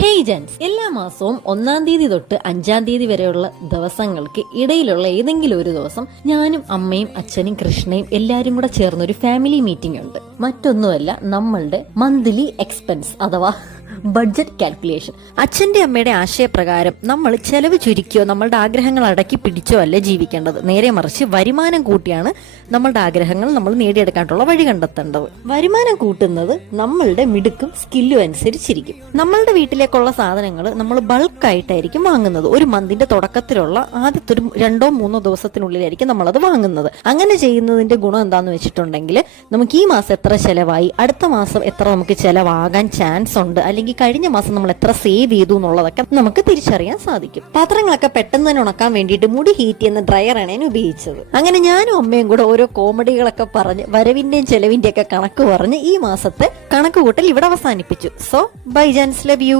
Hey gents, എല്ലാ മാസവും 1-ാം തീയതി തൊട്ട് 5-ാം തീയതി വരെയുള്ള ദിവസങ്ങൾക്ക് ഇടയിലുള്ള ഏതെങ്കിലും ഒരു ദിവസം ഞാനും അമ്മയും അച്ഛനും കൃഷ്ണയും എല്ലാരും കൂടെ ചേർന്ന് ഒരു ഫാമിലി മീറ്റിംഗ് ഉണ്ട്. മറ്റൊന്നുമല്ല, നമ്മളുടെ മന്ത്ലി എക്സ്പെൻസ് അഥവാ ബഡ്ജറ്റ് കാൽക്കുലേഷൻ. അച്ഛന്റെ അമ്മയുടെ ആശയപ്രകാരം നമ്മൾ ചെലവ് ചുരുക്കിയോ നമ്മളുടെ ആഗ്രഹങ്ങൾ അടക്കി പിടിച്ചോ അല്ല ജീവിക്കേണ്ടത്. നേരെ മറിച്ച് വരുമാനം കൂട്ടിയാണ് നമ്മളുടെ ആഗ്രഹങ്ങൾ നമ്മൾ നേടിയെടുക്കാനുള്ള വഴി കണ്ടെത്തേണ്ടത്. വരുമാനം കൂട്ടുന്നത് നമ്മളുടെ മിടുക്കും സ്കില്ലും അനുസരിച്ചിരിക്കും. നമ്മളുടെ വീട്ടിലേക്കുള്ള സാധനങ്ങൾ നമ്മൾ ബൾക്കായിട്ടായിരിക്കും വാങ്ങുന്നത്. ഒരു മന്തിന്റെ തുടക്കത്തിലുള്ള ആദ്യത്തെ ഒരു 2-3 ദിവസത്തിനുള്ളിലായിരിക്കും നമ്മളത് വാങ്ങുന്നത്. അങ്ങനെ ചെയ്യുന്നതിന്റെ ഗുണം എന്താന്ന് വെച്ചിട്ടുണ്ടെങ്കിൽ, നമുക്ക് ഈ മാസം എത്ര ചെലവായി, അടുത്ത മാസം എത്ര നമുക്ക് ചെലവാകാൻ ചാൻസ് ഉണ്ട്, അല്ലെങ്കിൽ കഴിഞ്ഞ മാസം നമ്മൾ എത്ര സേവ് ചെയ്തു എന്നുള്ളതൊക്കെ നമുക്ക് തിരിച്ചറിയാൻ സാധിക്കും. പാത്രങ്ങളൊക്കെ പെട്ടെന്ന് തന്നെ ഉണക്കാൻ വേണ്ടിയിട്ട് മുടി ഹീറ്റ് ചെയ്യുന്ന ഡ്രയറാണ് ഞാൻ ഉപയോഗിച്ചത്. അങ്ങനെ ഞാനും അമ്മയും കൂടെ ഓരോ കോമഡികളൊക്കെ പറഞ്ഞ് വരവിന്റെയും ചെലവിന്റെയും ഒക്കെ കണക്ക് പറഞ്ഞ് ഈ മാസത്തെ കണക്ക് കൂട്ടൽ ഇവിടെ അവസാനിപ്പിച്ചു. So by Jans, love you.